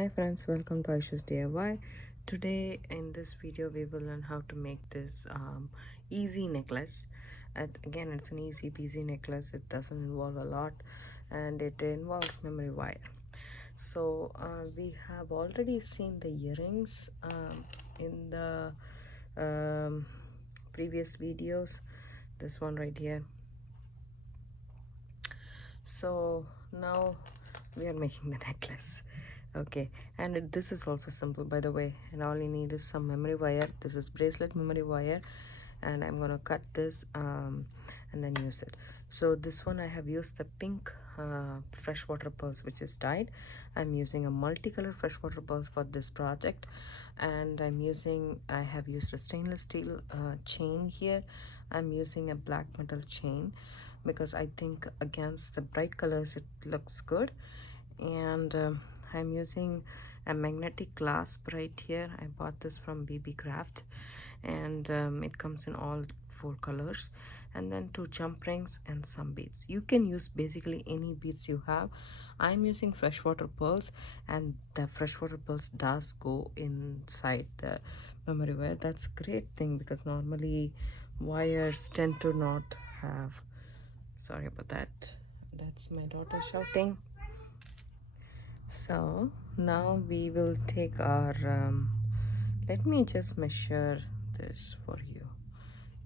Hi friends, welcome to Aishusdiy. Today in this video we will learn how to make this easy necklace. Again, it's an easy peasy necklace. It doesn't involve a lot and it involves memory wire. So we have already seen the earrings in the previous videos. This one right here. So now we are making the necklace. Okay, and this is also simple, by the way, and all you need is some memory wire. This is bracelet memory wire, and I'm gonna cut this and then use it. So this one I have used the pink freshwater pearls, which is dyed. I'm using a multicolor freshwater pearls for this project, and I have used a stainless steel chain here. I'm using a black metal chain because I think against the bright colors it looks good. And I'm using a magnetic clasp right here. I bought this from BB Craft, and it comes in all 4 colors, and then 2 jump rings and some beads. You can use basically any beads you have. I'm using freshwater pearls, and the freshwater pearls does go inside the memory wire. That's a great thing because normally wires tend to not have. Sorry about that. That's my daughter shouting. So now we will take our let me just measure this for you.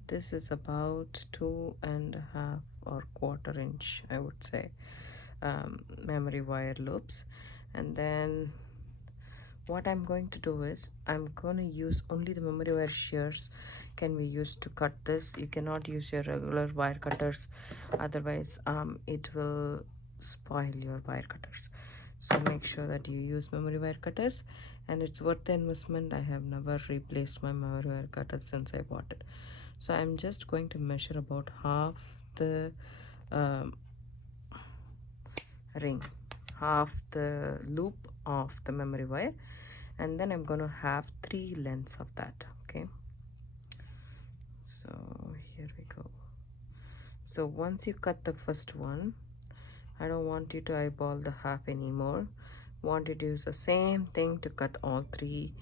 This is about 2.5 or quarter inch, I would say, memory wire loops. And then what I'm going to do is I'm going to use only the memory wire shears can be used to cut this. You cannot use your regular wire cutters, otherwise it will spoil your wire cutters. So make sure that you use memory wire cutters, and it's worth the investment. I have never replaced my memory wire cutter since I bought it. So I'm just going to measure about half the ring, half the loop of the memory wire, and then I'm going to have 3 lengths of that. Okay, so here we go. So once you cut the first one, I don't want you to eyeball the half anymore. Want you to use the same thing to cut all 3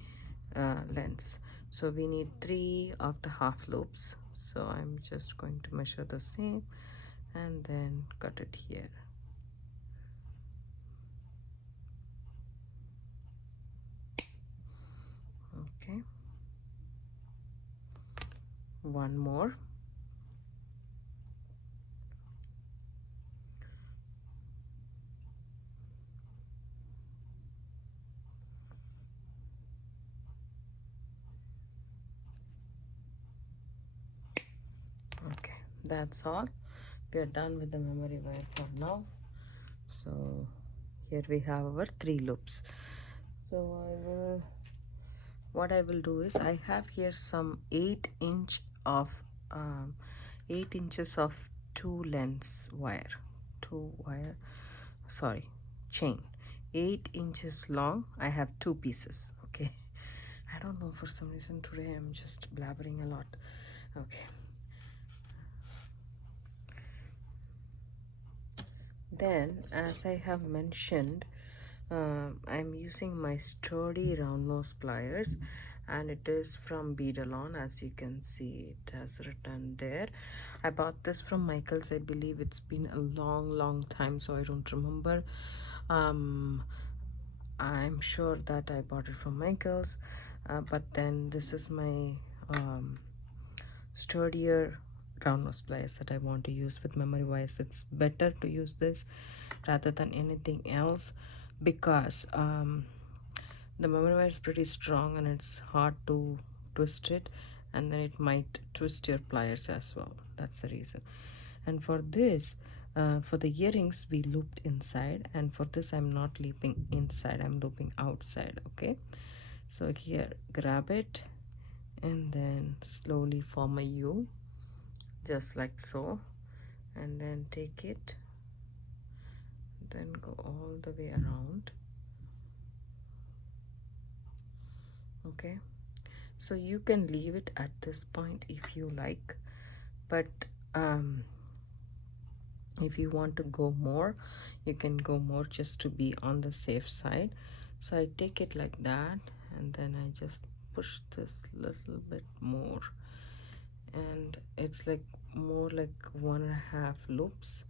lengths. So we need 3 of the half loops. So I'm just going to measure the same and then cut it here. Okay, one more. Okay, that's all. We are done with the memory wire for now. So here we have our 3 loops. So what I will do is I have here some 8 inches of 2 lengths wire, chain, 8 inches long. I have 2 pieces. Okay, I don't know, for some reason today I'm just blabbering a lot. Okay, then as I have mentioned, I'm using my sturdy round nose pliers, and it is from Beadalon. As you can see, it has written there. I bought this from Michael's. I believe it's been a long time, so I don't remember. I'm sure that I bought it from Michael's, but then this is my sturdier round nose pliers that I want to use with memory wires. It's better to use this rather than anything else because the memory wire is pretty strong and it's hard to twist it, and then it might twist your pliers as well. That's the reason. And for this, for the earrings, we looped inside, and for this I'm not looping inside, I'm looping outside. Okay, so here, grab it and then slowly form a U, just like so, and then take it, then go all the way around. Okay, so you can leave it at this point if you like, but if you want to go more, you can go more just to be on the safe side. So I take it like that, and then I just push this little bit more, and it's like more like 1.5 loops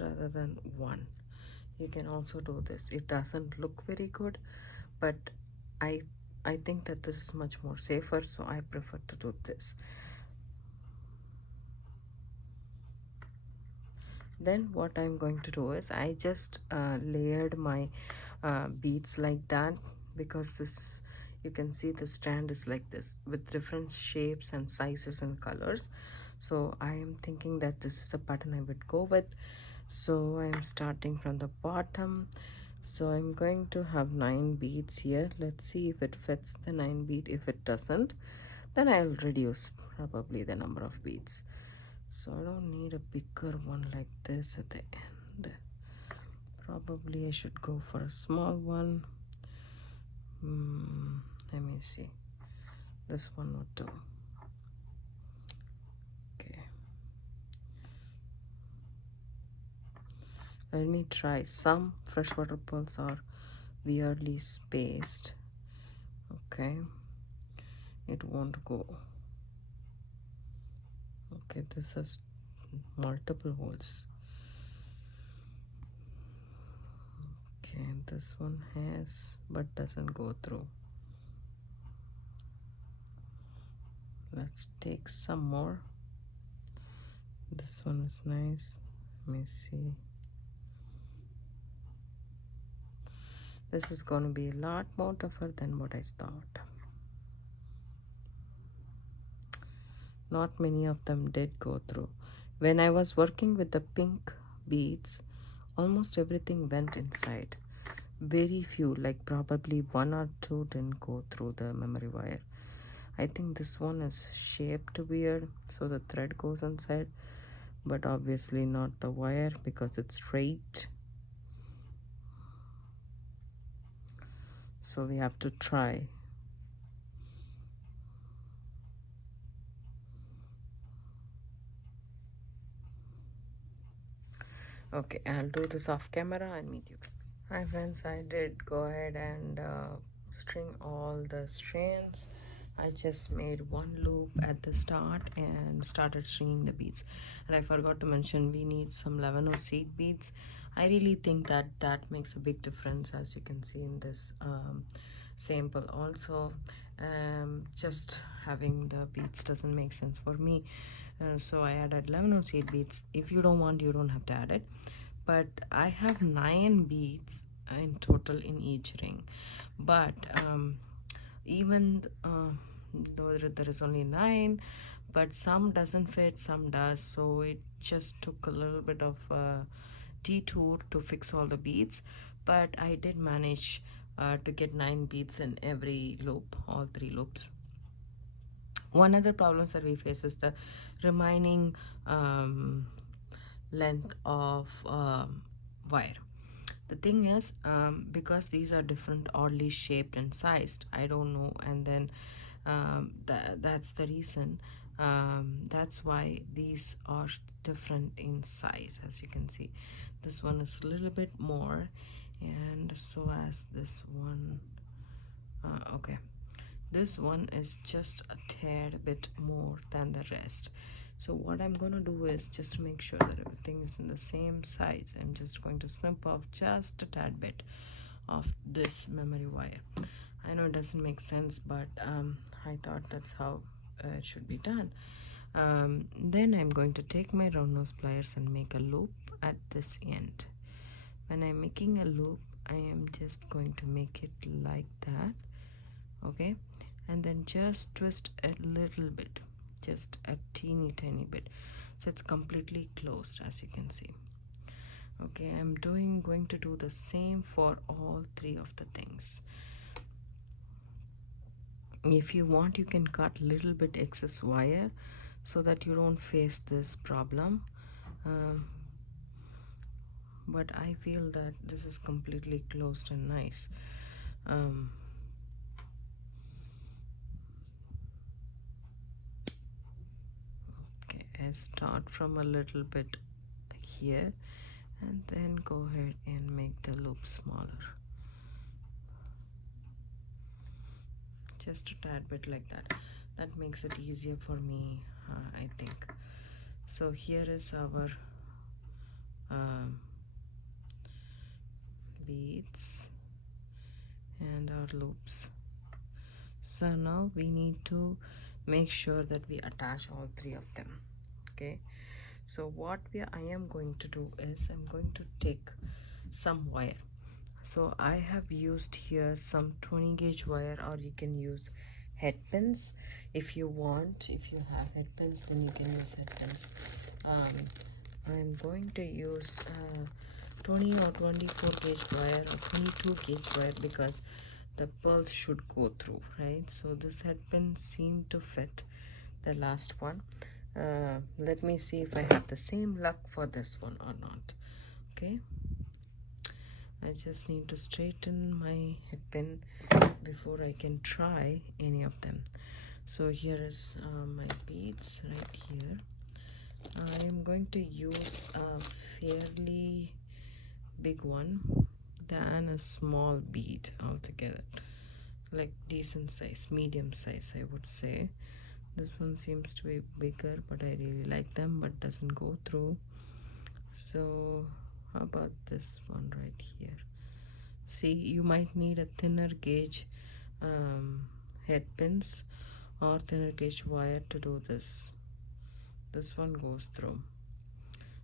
rather than one. You can also do this. It doesn't look very good, but I I think that this is much more safer, so I prefer to do this. Then what I'm going to do is I just layered my beads like that, because this, you can see the strand is like this with different shapes and sizes and colors. So I am thinking that this is a pattern I would go with. So I'm starting from the bottom. So I'm going to have 9 beads here. Let's see if it fits the 9 bead. If it doesn't, then I'll reduce probably the number of beads. So I don't need a bigger one like this at the end. Probably I should go for a small one. Let me see. This one would do. Okay. Let me try. Some freshwater pearls are weirdly spaced. Okay. It won't go. Okay, this has multiple holes. Okay, this one has but doesn't go through. Let's take some more. This one is nice. Let me see. This is going to be a lot more tougher than what I thought. Not many of them did go through. When I was working with the pink beads, almost everything went inside. Very few, like probably 1 or 2 didn't go through the memory wire. I think this one is shaped weird, so the thread goes inside, but obviously not the wire because it's straight. So we have to try. Okay, I'll do this off camera and meet you. Hi friends, I did go ahead and string all the strands. I just made one loop at the start and started stringing the beads. And I forgot to mention we need some 11 seed beads. I really think that that makes a big difference, as you can see in this sample. Also, just having the beads doesn't make sense for me. So I added 11 seed beads. If you don't want, you don't have to add it. But I have 9 beads in total in each ring. But even though there is only 9, but some doesn't fit, some does. So it just took a little bit of detour to fix all the beads. But I did manage to get 9 beads in every loop, all 3 loops. One other problem that we face is the remaining length of wire. The thing is, because these are different, oddly shaped and sized, I don't know, and then that's the reason. That's why these are different in size. As you can see, this one is a little bit more, and so as this one. Okay, this one is just a tad bit more than the rest. So what I'm going to do is just make sure that everything is in the same size. I'm just going to snip off just a tad bit of this memory wire. I know it doesn't make sense, but I thought that's how it should be done. Then I'm going to take my round nose pliers and make a loop at this end. When I'm making a loop, I am just going to make it like that. Okay, and then just twist a little bit, just a teeny tiny bit, so it's completely closed, as you can see. Okay, I'm going to do the same for all 3 of the things. If you want, you can cut little bit excess wire so that you don't face this problem, but I feel that this is completely closed and nice. I start from a little bit here and then go ahead and make the loop smaller. just a tad bit like that. That makes it easier for me, I think. So here is our beads and our loops. So now we need to make sure that we attach all three of them. Okay, so what I am going to do is I'm going to take some wire. So I have used here some 20 gauge wire, or you can use head pins if you want. If you have head pins, then you can use head pins. I'm going to use 20 or 24 gauge wire or 22 gauge wire because the pearls should go through, right? So this head pin seemed to fit the last one. Let me see if I have the same luck for this one or not. Okay, I just need to straighten my head pin before I can try any of them. So here is my beads right here. I am going to use a fairly big one than a small bead altogether, like decent size, medium size, I would say. This one seems to be bigger, but I really like them, but doesn't go through. So how about this one right here? See, you might need a thinner gauge head pins or thinner gauge wire to do this. This one goes through,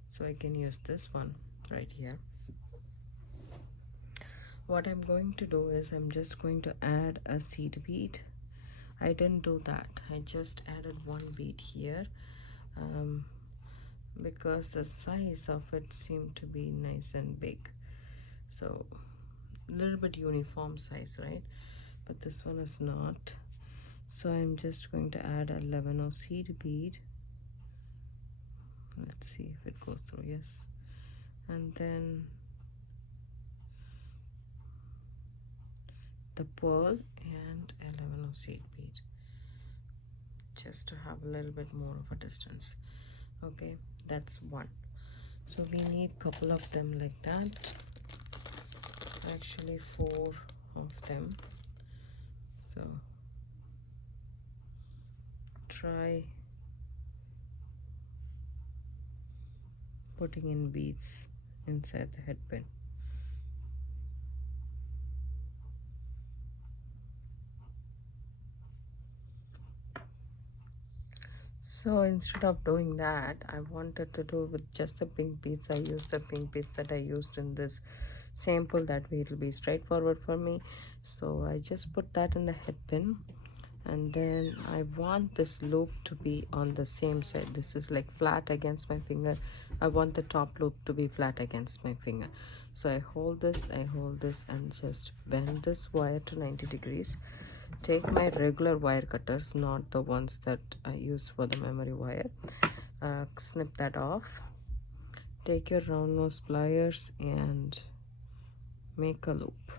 so I can use this one right here. What I'm going to do is I'm just going to add a seed bead. I didn't do that, I just added one bead here because the size of it seemed to be nice and big, so a little bit uniform size, right? But this one is not, so I'm just going to add a 11 seed bead. Let's see if it goes through. Yes, and then the pearl and 11 seed bead, just to have a little bit more of a distance. Okay, that's one. So we need a couple of them like that, actually 4 of them. So try putting in beads inside the head pin. So instead of doing that, I wanted to do with just the pink beads. I used the pink beads that I used in this sample. That way it will be straightforward for me. So I just put that in the head pin, and then I want this loop to be on the same side. This is like flat against my finger. I want the top loop to be flat against my finger. So I hold this, and just bend this wire to 90 degrees. Take my regular wire cutters, not the ones that I use for the memory wire. Snip that off. Take your round nose pliers and make a loop.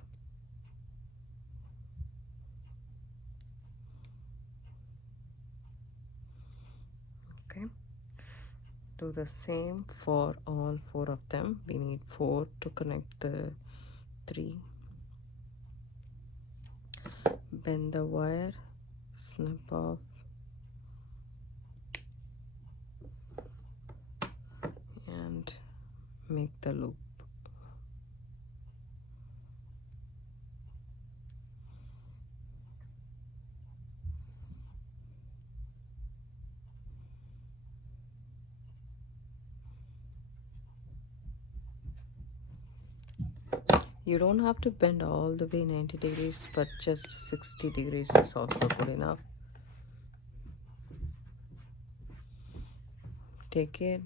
Okay, do the same for all 4 of them. We need 4 to connect the 3. Bend the wire, snip off, and make the loop. You don't have to bend all the way 90 degrees, but just 60 degrees is also good enough. Take it,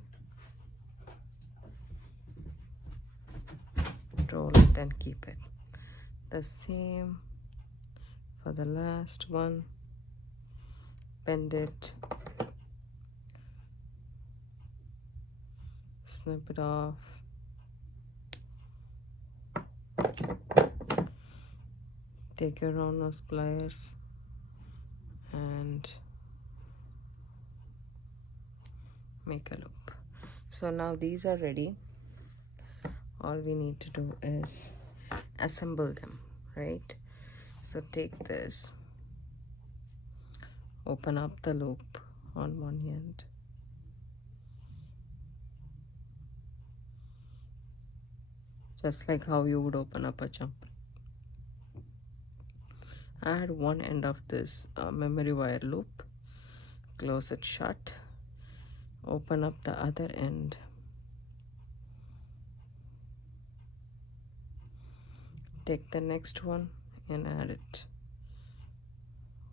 roll it, and keep it. The same for the last one. Bend it, snip it off, take your round nose pliers and make a loop. So now these are ready. All we need to do is assemble them, right? So take this, open up the loop on one end, just like how you would open up a jumper. Add one end of this memory wire loop, close it shut, open up the other end, take the next one and add it.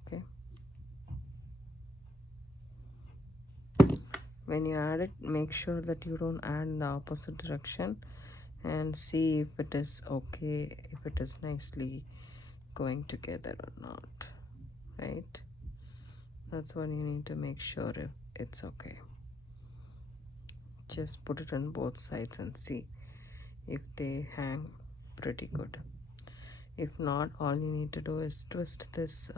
Okay, when you add it, make sure that you don't add in the opposite direction, and see if it is okay, if it is nicely going together or not, right? That's what you need to make sure if it's okay. Just put it on both sides and see if they hang pretty good. If not, all you need to do is twist this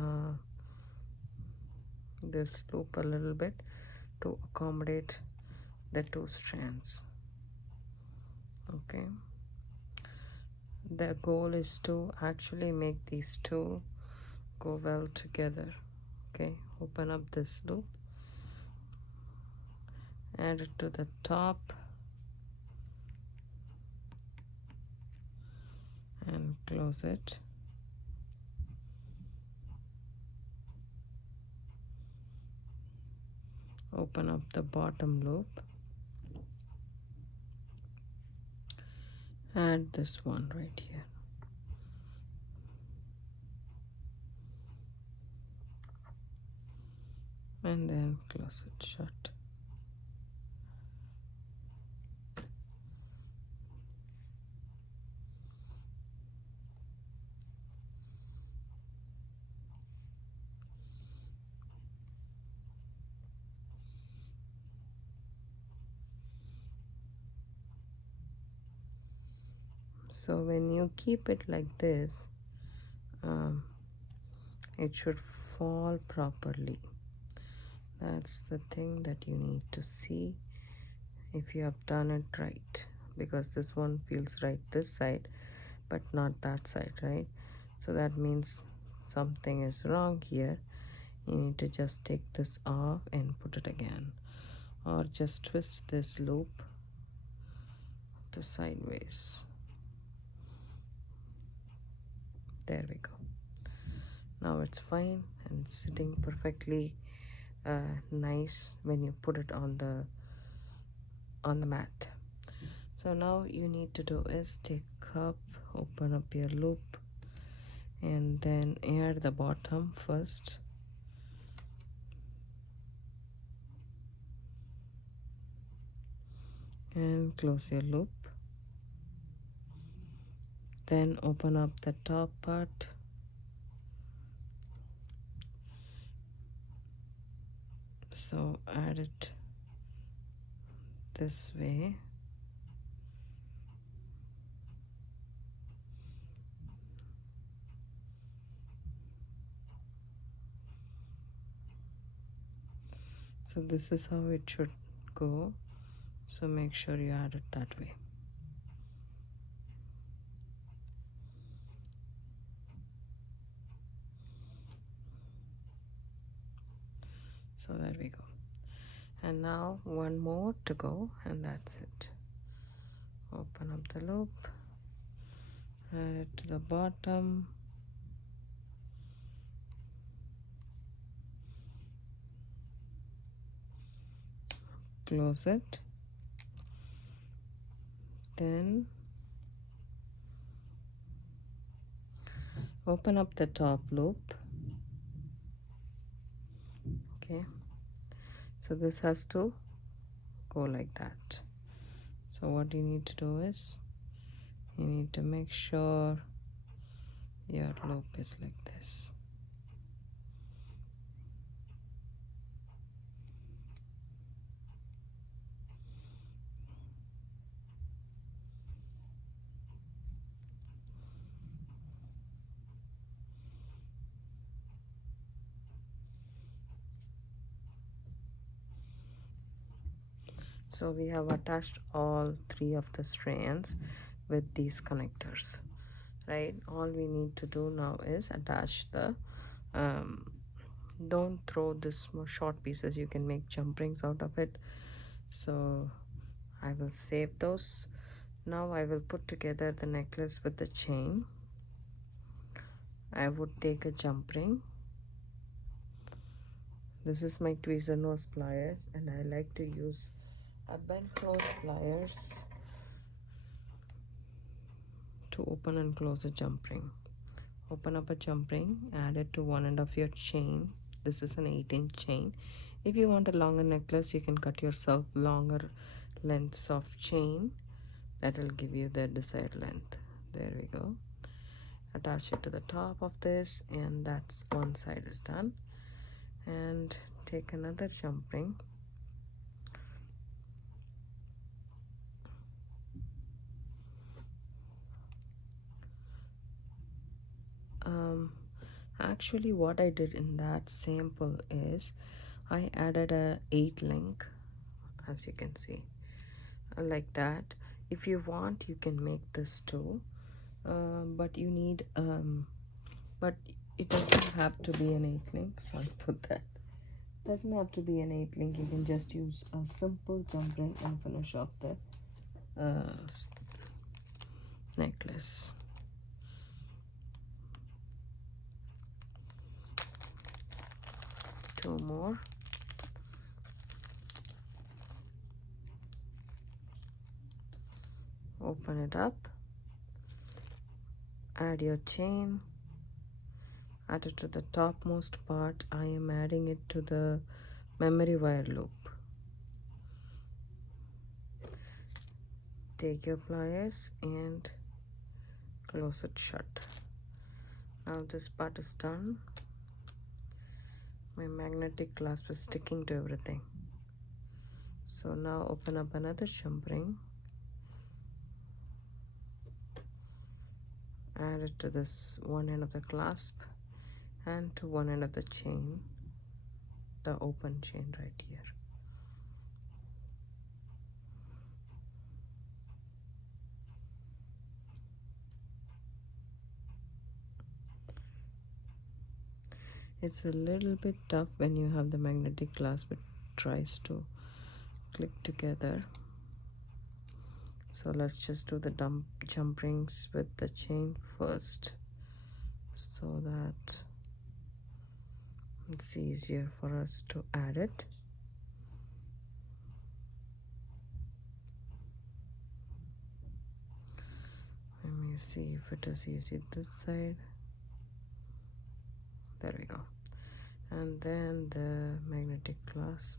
this loop a little bit to accommodate the two strands. Okay, the goal is to actually make these two go well together. Okay, open up this loop, add it to the top, and close it. Open up the bottom loop, add this one right here, and then close it shut. So when you keep it like this, it should fall properly. That's the thing that you need to see if you have done it right, because this one feels right this side but not that side, right? So that means something is wrong here. You need to just take this off and put it again, or just twist this loop to sideways. There we go. Now it's fine and it's sitting perfectly nice when you put it on the mat. So now you need to do is take cup, open up your loop, and then add the bottom first, and close your loop. Then open up the top part, so add it this way, so this is how it should go, so make sure you add it that way. So there we go. And now one more to go, and that's it. Open up the loop, add it to the bottom, close it, then open up the top loop. Okay, so this has to go like that. So what you need to do is you need to make sure your loop is like this. So we have attached all three of the strands with these connectors, right? All we need to do now is attach the don't throw this more short pieces, you can make jump rings out of it. So I will save those. Now I will put together the necklace with the chain. I would take a jump ring. This is my tweezer nose pliers, and I like to use a bent close pliers to open and close a jump ring. Open up a jump ring, add it to one end of your chain. This is an 8-inch chain. If you want a longer necklace, you can cut yourself longer lengths of chain. That will give you the desired length. There we go. Attach it to the top of this, and that's one side is done. And take another jump ring. Actually what I did in that sample is I added a 8 link, as you can see, like that. If you want, you can make this too, but you need but it doesn't have to be an 8 link, so I'll put that. Doesn't have to be an 8 link. You can just use a simple jump ring and finish off the necklace. Two more. Open it up, add your chain, add it to the topmost part. I am adding it to the memory wire loop. Take your pliers and close it shut. Now this part is done. My magnetic clasp is sticking to everything. So now open up another jump ring, add it to this one end of the clasp and to one end of the chain, the open chain right here. It's a little bit tough when you have the magnetic clasp. It tries to click together. So let's just do the jump rings with the chain first, so that it's easier for us to add it. Let me see if it is easy this side. There we go. And then the magnetic clasp.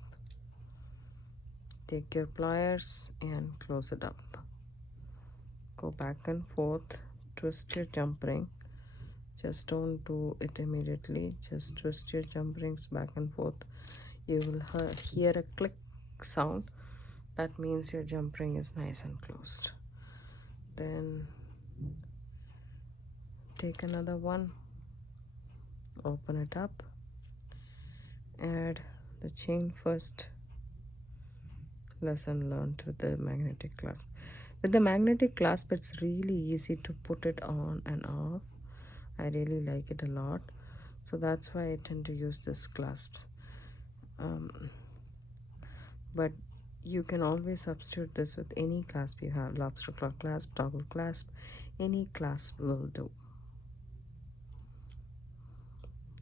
Take your pliers and close it up. Go back and forth, twist your jump ring. Just don't do it immediately. Just twist your jump rings back and forth. You will hear a click sound. That means your jump ring is nice and closed. Then take another one, open it up, add the chain first. Lesson learned with the magnetic clasp. With the magnetic clasp, it's really easy to put it on and off. I really like it a lot, so that's why I tend to use this clasps. But you can always substitute this with any clasp you have. Lobster claw clasp, toggle clasp, any clasp will do.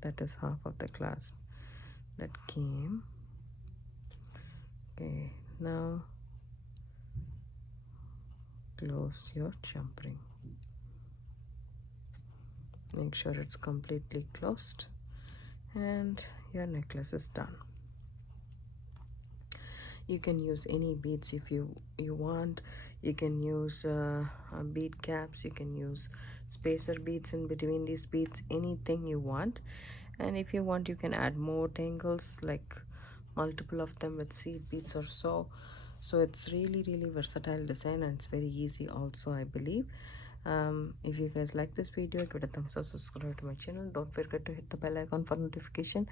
That is half of the clasp that came. Okay, now close your jump ring. Make sure it's completely closed, and your necklace is done. You can use any beads if you want. You can use bead caps, you can use spacer beads in between these beads, anything you want. And if you want, you can add more tangles, like multiple of them with seed beads or so. So it's really versatile design, and it's very easy also, I believe. If you guys like this video, give it a thumbs up, subscribe to my channel. Don't forget to hit the bell icon for notification.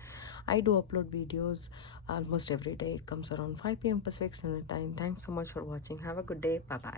I do upload videos almost every day. It comes around 5 p.m. Pacific Standard Time. Thanks so much for watching. Have a good day. Bye bye.